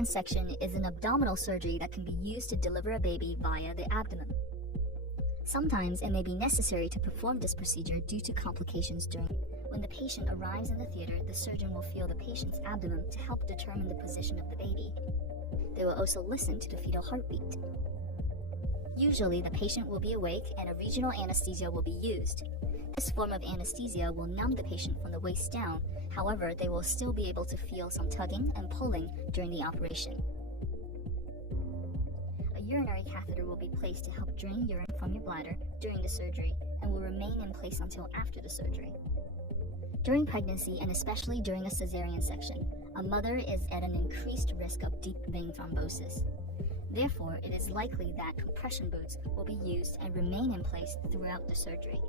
cesarean section is an abdominal surgery that can be used to deliver a baby via the abdomen. Sometimes it may be necessary to perform this procedure due to complications during. When the patient arrives in the theater, the surgeon will feel the patient's abdomen to help determine the position of the baby. They will also listen to the fetal heartbeat. Usually, the patient will be awake and a regional anesthesia will be used. This form of anesthesia will numb the patient from the waist down. However, they will still be able to feel some tugging and pulling during the operation. A urinary catheter will be placed to help drain urine from your bladder during the surgery and will remain in place until after the surgery. During pregnancy, and especially during a cesarean section, a mother is at an increased risk of deep vein thrombosis. Therefore, it is likely that compression boots will be used and remain in place throughout the surgery.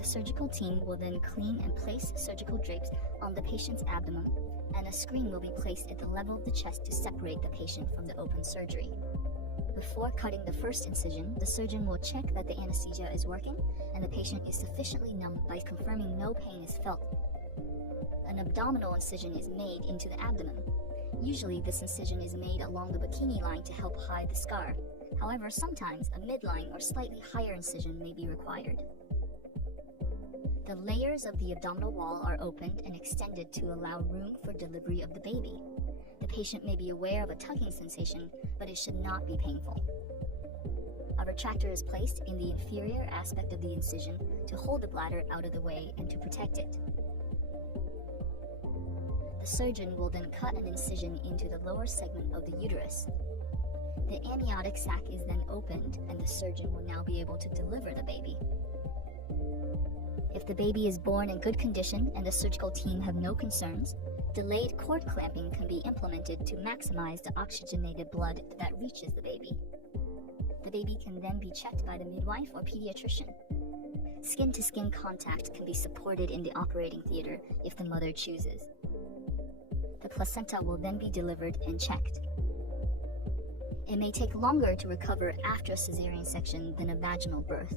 The surgical team will then clean and place surgical drapes on the patient's abdomen, and a screen will be placed at the level of the chest to separate the patient from the open surgery. Before cutting the first incision, the surgeon will check that the anesthesia is working and the patient is sufficiently numb by confirming no pain is felt. An abdominal incision is made into the abdomen. Usually, this incision is made along the bikini line to help hide the scar. However, sometimes a midline or slightly higher incision may be required. The layers of the abdominal wall are opened and extended to allow room for delivery of the baby. The patient may be aware of a tugging sensation, but it should not be painful. A retractor is placed in the inferior aspect of the incision to hold the bladder out of the way and to protect it. The surgeon will then cut an incision into the lower segment of the uterus. The amniotic sac is then opened and the surgeon will now be able to deliver the baby. If the baby is born in good condition and the surgical team have no concerns, delayed cord clamping can be implemented to maximize the oxygenated blood that reaches the baby. The baby can then be checked by the midwife or pediatrician. Skin-to-skin contact can be supported in the operating theater if the mother chooses. The placenta will then be delivered and checked. It may take longer to recover after a cesarean section than a vaginal birth.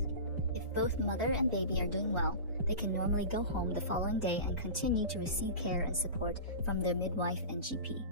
If both mother and baby are doing well, they can normally go home the following day and continue to receive care and support from their midwife and GP.